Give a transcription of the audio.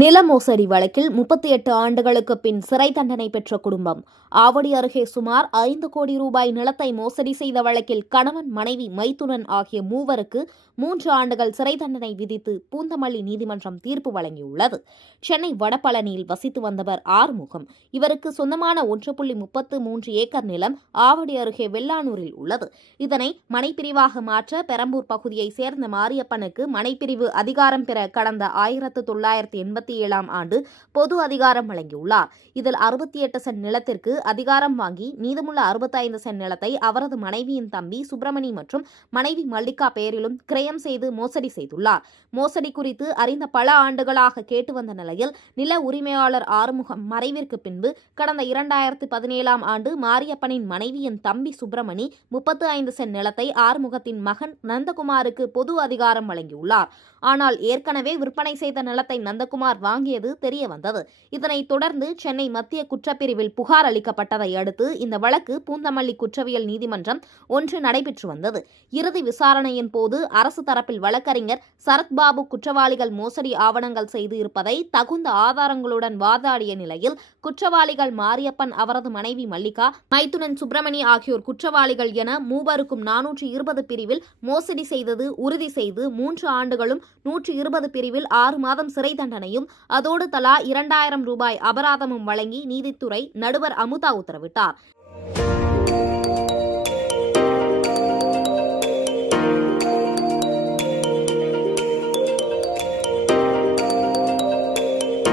நில மோசடி வழக்கில் முப்பத்தி எட்டு ஆண்டுகளுக்கு பின் சிறை தண்டனை பெற்ற குடும்பம். ஆவடி அருகே சுமார் ஐந்து கோடி ரூபாய் நிலத்தை மோசடி செய்த வழக்கில் கணவன் மனைவி மைத்துனன் ஆகிய மூவருக்கு மூன்று ஆண்டுகள் சிறை தண்டனை விதித்து பூந்தமல்லி நீதிமன்றம் தீர்ப்பு வழங்கியுள்ளது. சென்னை வடபழனியில் வசித்து வந்தவர் ஆறுமுகம். இவருக்கு சொந்தமான ஒன்று புள்ளி முப்பத்து மூன்று ஏக்கர் நிலம் ஆவடி அருகே வெள்ளானூரில் உள்ளது. இதனை மனைப்பிரிவாக மாற்ற பெரம்பூர் பகுதியைச் சேர்ந்த மாரியப்பனுக்கு மனைப்பிரிவு அதிகாரம் பெற கடந்த ஆயிரத்து தொள்ளாயிரத்து எண்பத்தி இருபத்தி ஏழாம் ஆண்டு பொது அதிகாரம் வழங்கியுள்ளார். இதில் அறுபத்தி எட்டு சென்ட் நிலத்திற்கு அதிகாரம் வாங்கி மீதமுள்ள அறுபத்தைந்து சென்ட் நிலத்தை அவரது மனைவியின் தம்பி சுப்பிரமணி மற்றும் மனைவி மல்லிகா பெயரிலும் கிரயம் செய்து மோசடி செய்துள்ளார். மோசடி குறித்து அறிந்த பல ஆண்டுகளாக கேட்டு வந்த நிலையில் நில உரிமையாளர் ஆறுமுகம் மறைவிற்கு பின்பு கடந்த இரண்டாயிரத்தி பதினேழாம் ஆண்டு மாரியப்பனின் மனைவியின் தம்பி சுப்பிரமணி முப்பத்து ஐந்து சென்ட் நிலத்தை ஆறுமுகத்தின் மகன் நந்தகுமாருக்கு பொது அதிகாரம் வழங்கியுள்ளார். ஆனால் ஏற்கனவே விற்பனை செய்த நிலத்தை நந்தகுமார் வாங்கியது தெரிய வந்தது. இதனைத் தொடர்ந்து சென்னை மத்திய குற்றப்பிரிவில் புகார் அளிக்கப்பட்டதை அடுத்து இந்த வழக்கு பூந்தமல்லி குற்றவியல் நீதிமன்றம் ஒன்று நடைபெற்று வந்தது. இறுதி விசாரணையின் போது அரசு தரப்பில் வழக்கறிஞர் சரத்பாபு குற்றவாளிகள் மோசடி ஆவணங்கள் செய்து இருப்பதை தகுந்த ஆதாரங்களுடன் வாதாடிய நிலையில் குற்றவாளிகள் மாரியப்பன் அவரது மனைவி மல்லிகா மைத்துனன் சுப்பிரமணி ஆகியோர் குற்றவாளிகள் என மூவருக்கும் நானூற்று இருபது பிரிவில் மோசடி செய்தது உறுதி செய்து மூன்று ஆண்டுகளும் நூற்று இருபது பிரிவில் ஆறு மாதம் சிறை தண்டனையும் தண்டனையும் அதோடு தலா இரண்டாயிரம் ரூபாய் அபராதமும் வழங்கி நீதித்துறை நடுவர் அமுதா உத்தரவிட்டார்.